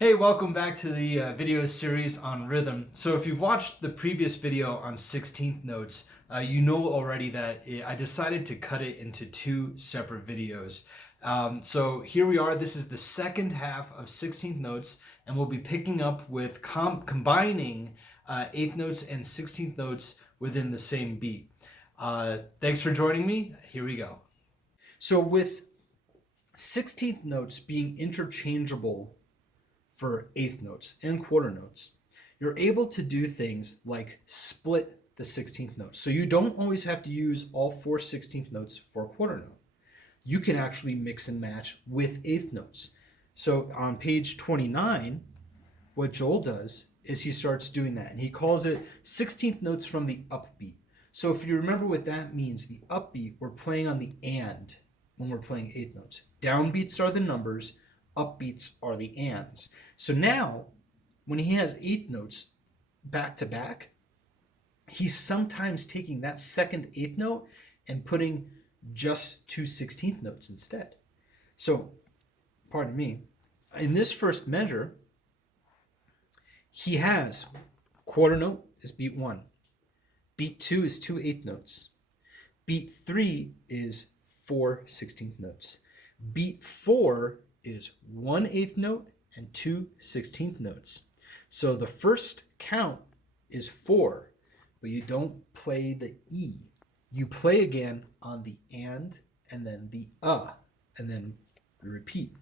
Hey, welcome back to the video series on rhythm. So if you've watched the previous video on 16th notes, you know already that I decided to cut it into two separate videos. So here we are. This is the second half of 16th notes, and we'll be picking up with combining 8th notes and 16th notes within the same beat. Thanks for joining me. Here we go. So with 16th notes being interchangeable for eighth notes and quarter notes, you're able to do things like split the 16th note. So you don't always have to use all four 16th notes for a quarter note. You can actually mix and match with eighth notes. So on page 29, what Joel does is he starts doing that, and he calls it 16th notes from the upbeat. So if you remember what that means, the upbeat, we're playing on the and when we're playing eighth notes. Downbeats are the numbers, upbeats are the ands. So now, when he has eighth notes back to back, he's sometimes taking that second eighth note and putting just two 16th notes instead. So, pardon me, in this first measure, he has quarter note is beat 1. Beat 2 is two eighth notes. Beat 3 is four 16th notes. Beat 4 is one eighth note and two 16th notes. So the first count is 4, but you don't play the E. You play again on the and then the and then repeat.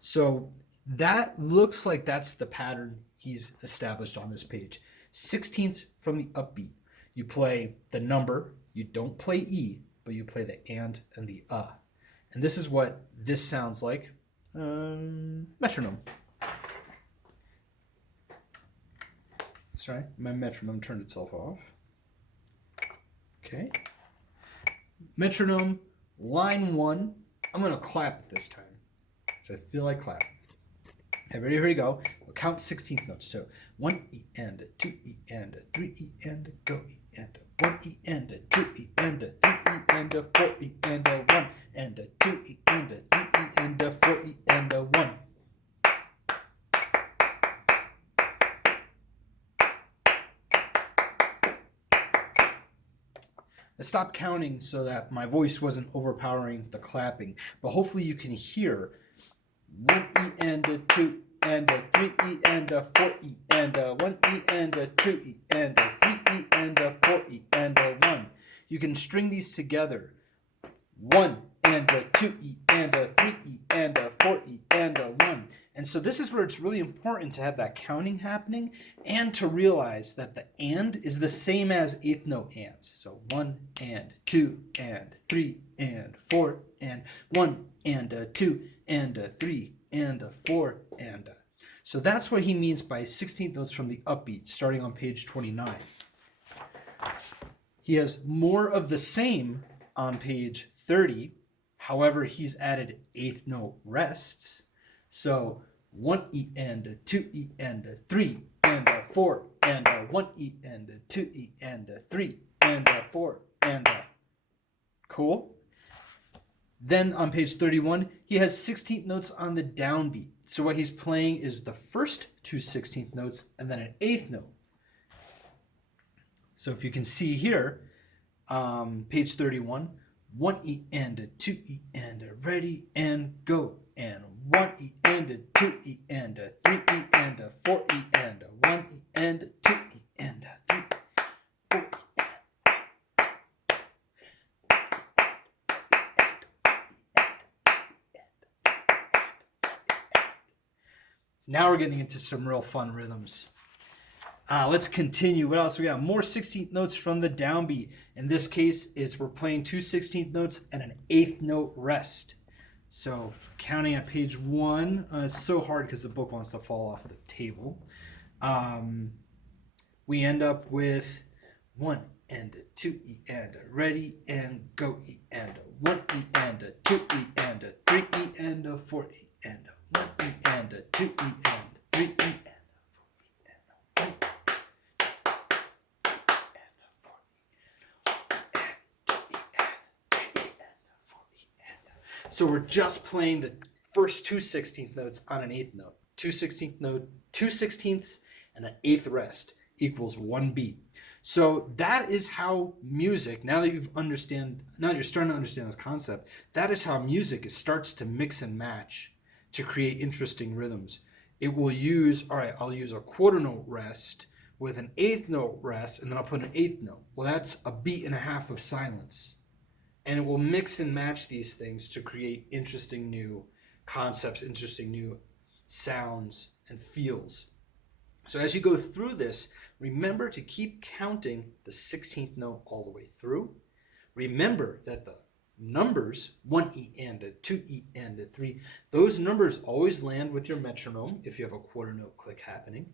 So that looks like that's the pattern he's established on this page. 16ths from the upbeat. You play the number, you don't play E, but you play the and the And this is what this sounds like. Metronome. Sorry, my metronome turned itself off. Okay. Metronome, line 1. I'm going to clap it this time, because I feel like clapping. Okay, ready? Here we go. We'll count 16th notes. So 1 E and a 2 E and a 3 E and a go E and a 1 E and a 2 E and a 3 E and a 4 E and a 1 and a 2 E and a 3 E and a 4 E and a 1. I stopped counting so that my voice wasn't overpowering the clapping, but hopefully you can hear 1 E and a 2 and a 3 E and a 4 E and a 1 E and a 2 E and a 3 E and a 4 E and a 1. You can string these together. 1 and a 2 E and a 3 E and a 4 E and a 1. And so this is where it's really important to have that counting happening and to realize that the and is the same as eighth note ands. So 1 and 2 and 3 and 4 and 1 and a 2 and a 3 and a 4 and a. So that's what he means by 16th notes from the upbeat, starting on page 29. He has more of the same on page 30. However, he's added eighth note rests. So 1 E and a 2 E and a 3 and a 4 and a 1 E and a 2 E and a 3 and a 4 and a. Cool. Then on page 31, he has 16th notes on the downbeat. So what he's playing is the first two 16th notes and then an eighth note. So if you can see here, page 31, 1 E and a 2 E and a ready and go. And 1 E and a 2 E and a 3 E and a 4 E and a 1 E and a 2 E and a 3 4 E. Now we're getting into some real fun rhythms. Let's continue. What else we got? More 16th notes from the downbeat. In this case, we're playing two 16th notes and an eighth note rest. So counting at page 1, it's so hard because the book wants to fall off the table. We end up with 1 and a 2 E and a ready and go E and a 1 E and a 2 E and a 3 E and a 4 E and a 1 E and a 2 E and a 3 E and a 4 E and a 1 E and a 2 E and a 3 E and a 4 E and a 1. So we're just playing the first two 16th notes on an eighth note. two sixteenths, and an eighth rest equals one beat. So that is how music, now that you're starting to understand this concept, that is how music starts to mix and match to create interesting rhythms. It will use, all right, I'll use a quarter note rest with an eighth note rest, and then I'll put an eighth note. Well, that's a beat and a half of silence. And it will mix and match these things to create interesting new concepts, interesting new sounds and feels. So as you go through this, remember to keep counting the 16th note all the way through. Remember that the numbers, 1 E-ended, 2 E-ended, 3, those numbers always land with your metronome if you have a quarter note click happening.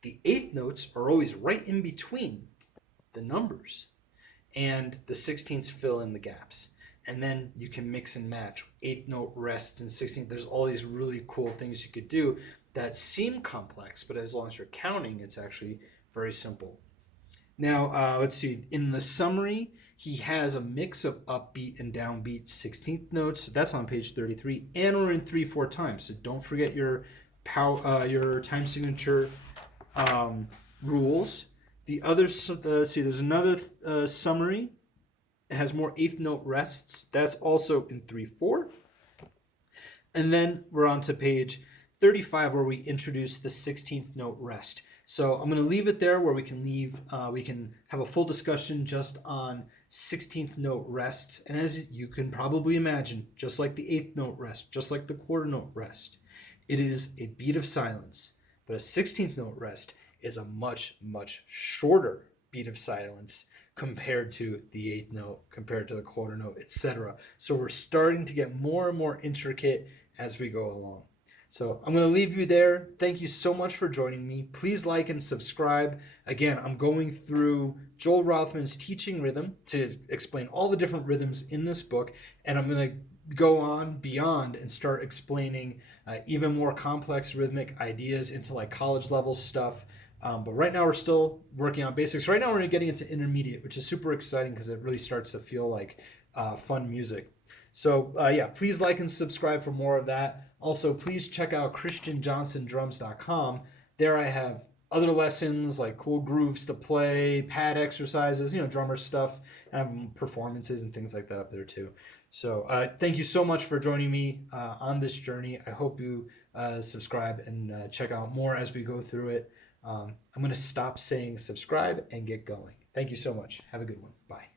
The eighth notes are always right in between the numbers, and the 16ths fill in the gaps. And then you can mix and match eighth note rests and 16th. There's all these really cool things you could do that seem complex, but as long as you're counting, it's actually very simple. Now, let's see. In the summary, he has a mix of upbeat and downbeat 16th notes. So that's on page 33, and we're in 3/4 time. So don't forget your time signature rules. The others, let's see. There's another summary. It has more eighth note rests. That's also in 3/4. And then we're on to page 35, where we introduce the 16th note rest. So I'm going to leave it there where we can have a full discussion just on 16th note rests. And as you can probably imagine, just like the eighth note rest, just like the quarter note rest, it is a beat of silence. But a 16th note rest is a much, much shorter beat of silence compared to the eighth note, compared to the quarter note, etc. So we're starting to get more and more intricate as we go along. So I'm going to leave you there. Thank you so much for joining me. Please like and subscribe. Again, I'm going through Joel Rothman's Teaching Rhythm to explain all the different rhythms in this book, and I'm going to go on beyond and start explaining even more complex rhythmic ideas into like college level stuff. But right now we're still working on basics. Right now we're getting into intermediate, which is super exciting because it really starts to feel like fun music. So yeah, please like and subscribe for more of that. Also, please check out christianjohnsondrums.com. There I have other lessons like cool grooves to play, pad exercises, drummer stuff, performances and things like that up there too. So thank you so much for joining me on this journey. I hope you subscribe and check out more as we go through it. I'm going to stop saying subscribe and get going. Thank you so much. Have a good one. Bye.